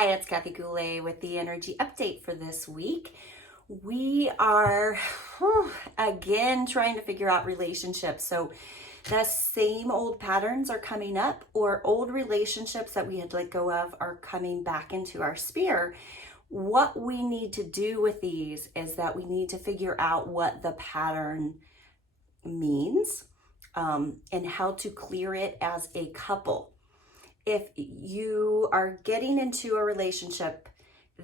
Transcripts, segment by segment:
Hi, it's Cathy with the energy update for this week. We are again trying to figure out relationships. So the same old patterns are coming up, or old relationships that we had let go of are coming back into our sphere. What we need to do with these is that we need to figure out what the pattern means, and how to clear it as a couple. If you are getting into a relationship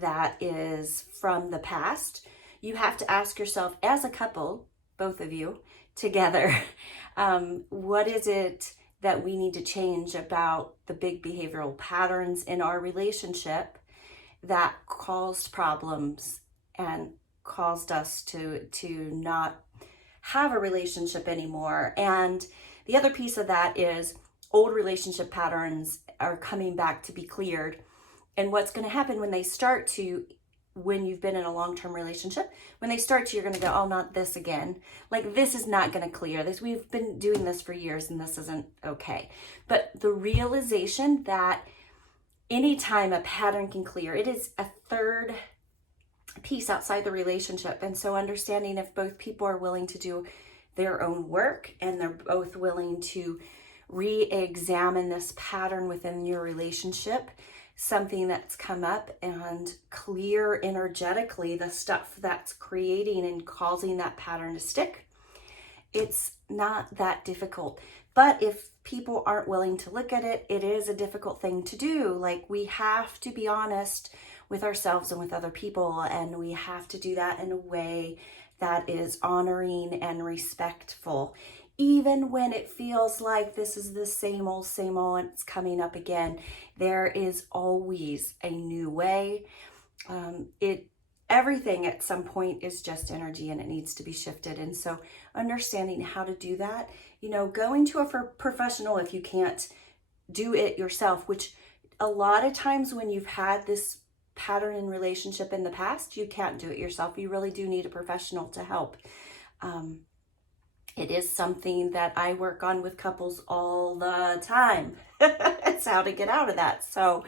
that is from the past, you have to ask yourself as a couple, both of you together, what is it that we need to change about the big behavioral patterns in our relationship that caused problems and caused us to not have a relationship anymore. And the other piece of that is old relationship patterns are coming back to be cleared. And what's going to happen when they start to, when you've been in a long-term relationship, when they start to, you're going to go, oh, not this again. Like, this is not going to clear this. We've been doing this for years and this isn't okay. But the realization that anytime a pattern can clear, it is a third piece outside the relationship. And so understanding if both people are willing to do their own work and they're both willing to re-examine this pattern within your relationship, something that's come up, and clear energetically the stuff that's creating and causing that pattern to stick. It's not that difficult. But if people aren't willing to look at it, it is a difficult thing to do. Like, we have to be honest with ourselves and with other people, and we have to do that in a way that is honoring and respectful. Even when it feels like this is the same old, and it's coming up again, there is always a new way. Everything at some point is just energy and it needs to be shifted. And so understanding how to do that, going to a professional if you can't do it yourself, which a lot of times when you've had this pattern in relationship in the past, you can't do it yourself. You really do need a professional to help. It is something that I work on with couples all the time. It's how to get out of that. So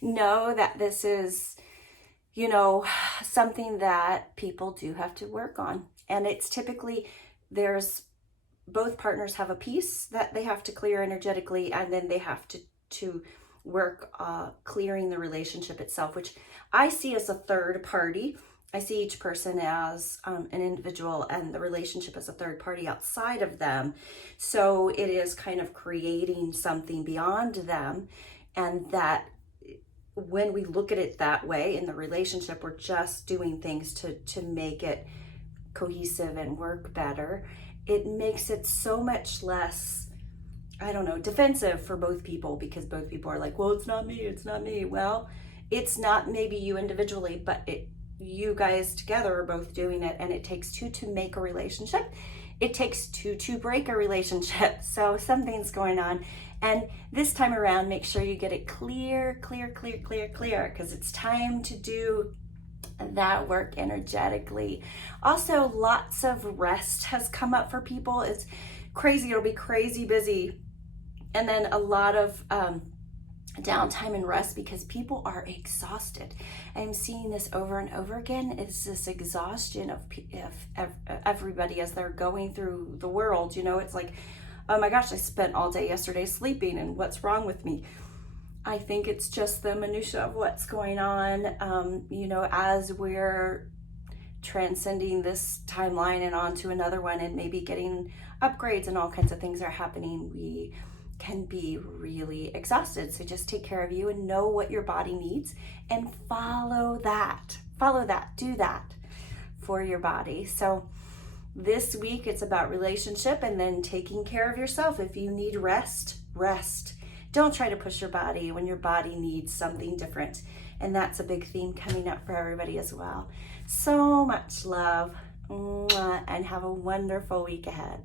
know that this is, something that people do have to work on. And it's typically, both partners have a piece that they have to clear energetically, and then they have to work clearing the relationship itself, which I see as a third party. I see each person as an individual, and the relationship as a third party outside of them. So it is kind of creating something beyond them. And that when we look at it that way in the relationship, we're just doing things to make it cohesive and work better. It makes it so much less, defensive for both people, because both people are like, well, it's not me. Well, it's not maybe you individually, but you guys together are both doing it, and it takes two to make a relationship. It takes two to break a relationship. So something's going on. And this time around, make sure you get it clear, because it's time to do that work energetically. Also, lots of rest has come up for people. It's crazy. It'll be crazy busy. And then a lot of downtime and rest, because people are exhausted. I'm seeing this over and over again. It's this exhaustion of everybody as they're going through the world. It's like, oh my gosh, I spent all day yesterday sleeping, and what's wrong with me? I think it's just the minutia of what's going on. As we're transcending this timeline and onto another one, and maybe getting upgrades and all kinds of things are happening, we can be really exhausted. So just take care of you and know what your body needs, and follow that, do that for your body. So this week it's about relationship, and then taking care of yourself. If you need rest. Don't try to push your body when your body needs something different. And that's a big theme coming up for everybody as well. So much love, and have a wonderful week ahead.